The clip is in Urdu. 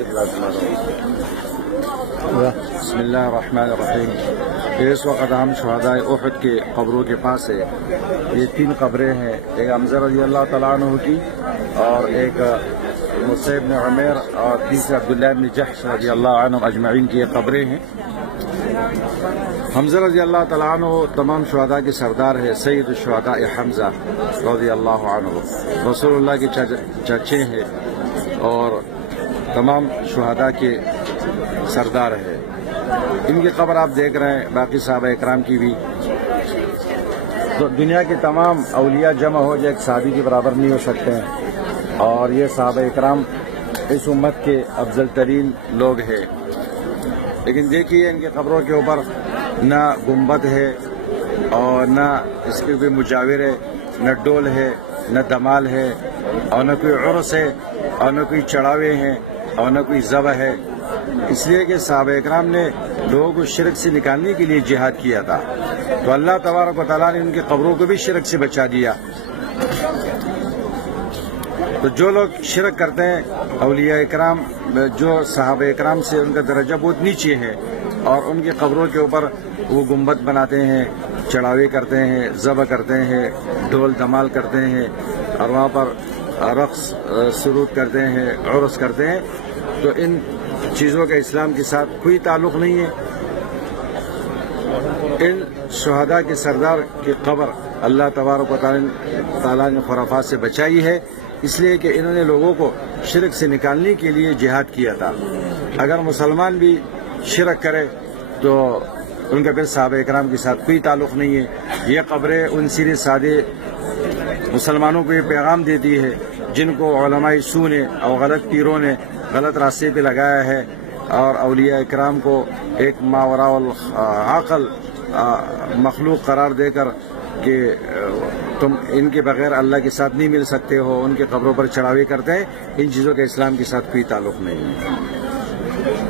بسم اللہ الرحمن الرحیم۔ اس وقت ہم شہداء احد کے قبروں کے پاس ہے۔ یہ 3 قبریں ہیں، ایک حمزہ رضی اللہ تعالیٰ عنہ کی، اور ایک مصعب بن عمیر، اور تیسرے عبداللہ بن جحش رضی اللہ عنہ اجمعین کی یہ قبریں ہیں۔ حمزہ رضی اللہ تعالیٰ عنہ تمام شہداء کے سردار ہے، سید الشہداء حمزہ رضی اللہ عنہ رسول اللہ کے چچے ہیں اور تمام شہداء کے سردار ہے۔ ان کی قبر آپ دیکھ رہے ہیں، باقی صحابہ اکرام کی بھی۔ تو دنیا کے تمام اولیاء جمع ہو جائے ایک صحابی کے برابر نہیں ہو سکتے ہیں، اور یہ صحابہ اکرام اس امت کے افضل ترین لوگ ہیں۔ لیکن دیکھیے ان کی قبروں کے اوپر نہ گنبد ہے، اور نہ اس کے کوئی مجاور ہے، نہ ڈول ہے، نہ دمال ہے، اور نہ کوئی عرس ہے، اور نہ کوئی چڑھاوے ہیں، اور نہ کوئی ذبح ہے۔ اس لیے کہ صحابہ اکرام نے لوگوں کو شرک سے نکالنے کے لیے جہاد کیا تھا، تو اللہ تبارک و تعالیٰ نے ان کی قبروں کو بھی شرک سے بچا دیا۔ تو جو لوگ شرک کرتے ہیں اولیاء اکرام، جو صحابہ اکرام سے ان کا درجہ بہت نیچے ہے، اور ان کی قبروں کے اوپر وہ گنبد بناتے ہیں، چڑھاوے کرتے ہیں، ذبح کرتے ہیں، ڈھول دمال کرتے ہیں، اور وہاں پر رقص سرود کرتے ہیں، عرس کرتے ہیں، تو ان چیزوں کا اسلام کے ساتھ کوئی تعلق نہیں ہے۔ ان شہداء کے سردار کی قبر اللہ تبارک و تعالیٰ نے خرافات سے بچائی ہے، اس لیے کہ انہوں نے لوگوں کو شرک سے نکالنے کے لیے جہاد کیا تھا۔ اگر مسلمان بھی شرک کرے تو ان کا پھر صحابہ اکرام کے ساتھ کوئی تعلق نہیں ہے۔ یہ قبریں ان سیدھے سادے مسلمانوں کو یہ پیغام دیتی ہے جن کو علماء سو نے اور غلط پیروں نے غلط راستے پہ لگایا ہے، اور اولیاء اکرام کو ایک ماوراء العقل مخلوق قرار دے کر کہ تم ان کے بغیر اللہ کے ساتھ نہیں مل سکتے ہو، ان کے قبروں پر چڑھاوے کرتے ہیں۔ ان چیزوں کا اسلام کے ساتھ کوئی تعلق نہیں ہے۔